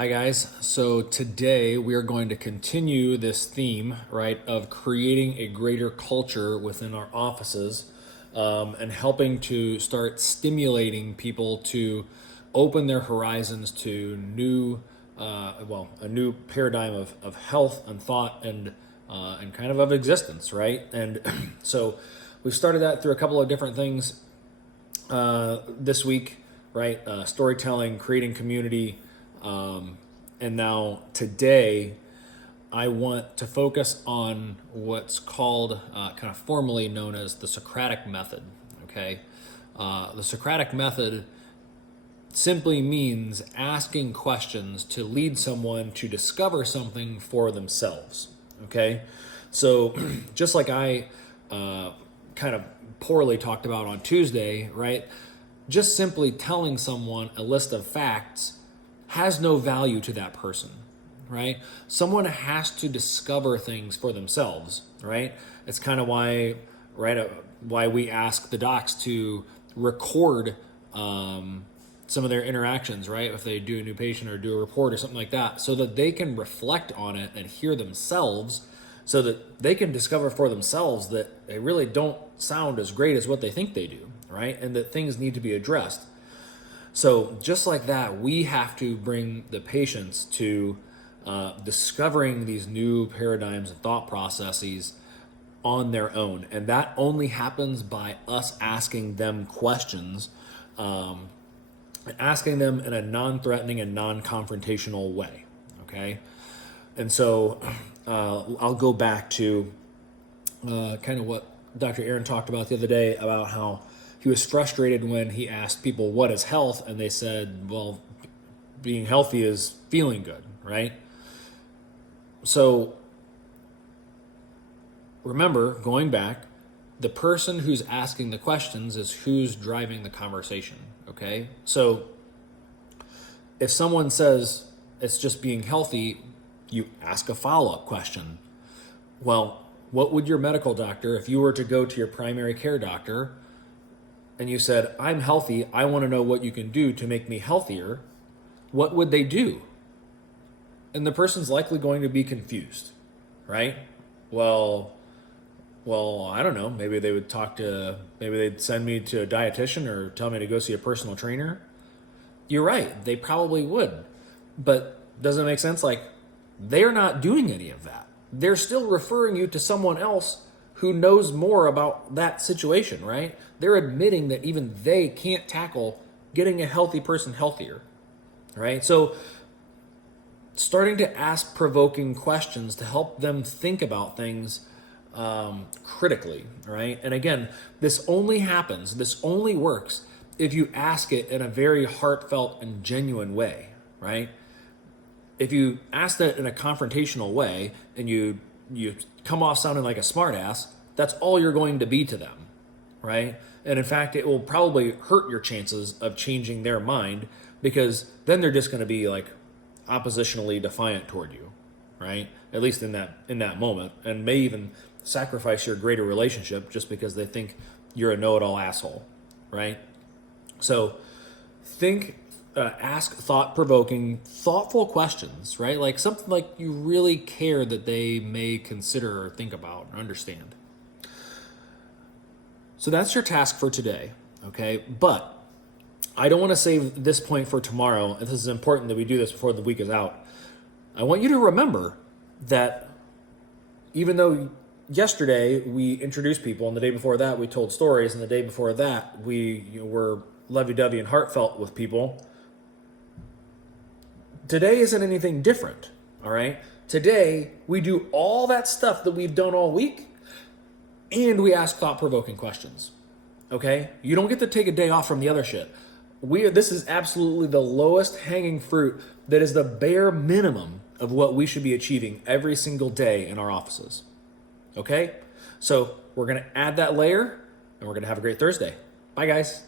Hi guys. So today we are going to continue this theme, right, of creating a greater culture within our offices, and helping to start stimulating people to open their horizons to a new paradigm of health and thought and kind of existence, right? And so we've started that through a couple of different things this week, right? Storytelling, creating community. And now today, I want to focus on what's called, kind of formally known as the Socratic Method. Okay, the Socratic Method simply means asking questions to lead someone to discover something for themselves. Okay, so just like I kind of poorly talked about on Tuesday, right? Just simply telling someone a list of facts has no value to that person, right? Someone has to discover things for themselves, right? It's kind of why, right, why we ask the docs to record some of their interactions, right? If they do a new patient or do a report or something like that, so that they can reflect on it and hear themselves, so that they can discover for themselves that they really don't sound as great as what they think they do, right? And that things need to be addressed. So just like that, we have to bring the patients to discovering these new paradigms and thought processes on their own. And that only happens by us asking them questions, and asking them in a non-threatening and non-confrontational way, okay? And so I'll go back to kind of what Dr. Aaron talked about the other day about how he was frustrated when he asked people, what is health? And they said, well, being healthy is feeling good, right? So remember, going back, the person who's asking the questions is who's driving the conversation, okay? So if someone says it's just being healthy, you ask a follow-up question. Well, what would your medical doctor, if you were to go to your primary care doctor and you said, I'm healthy, I want to know what you can do to make me healthier, what would they do? And the person's likely going to be confused, right? Well, I don't know. Maybe they'd send me to a dietitian or tell me to go see a personal trainer. You're right, they probably would. But doesn't it make sense? Like, they're not doing any of that. They're still referring you to someone else who knows more about that situation, right? They're admitting that even they can't tackle getting a healthy person healthier, right? So starting to ask provoking questions to help them think about things critically, right? And again, this only works if you ask it in a very heartfelt and genuine way, right? If you ask that in a confrontational way and you come off sounding like a smartass, that's all you're going to be to them, right? And in fact, it will probably hurt your chances of changing their mind, because then they're just going to be like oppositionally defiant toward you, right? At least in that moment, and may even sacrifice your greater relationship just because they think you're a know-it-all asshole, right? So ask thought-provoking, thoughtful questions, right? Like something like you really care that they may consider or think about or understand. So that's your task for today, okay? But I don't want to save this point for tomorrow. This is important that we do this before the week is out. I want you to remember that even though yesterday we introduced people, and the day before that we told stories, and the day before that we were lovey-dovey and heartfelt with people, today isn't anything different, all right? Today, we do all that stuff that we've done all week, and we ask thought-provoking questions, okay? You don't get to take a day off from the other shit. This is absolutely the lowest hanging fruit that is the bare minimum of what we should be achieving every single day in our offices, okay? So we're going to add that layer, and we're going to have a great Thursday. Bye, guys.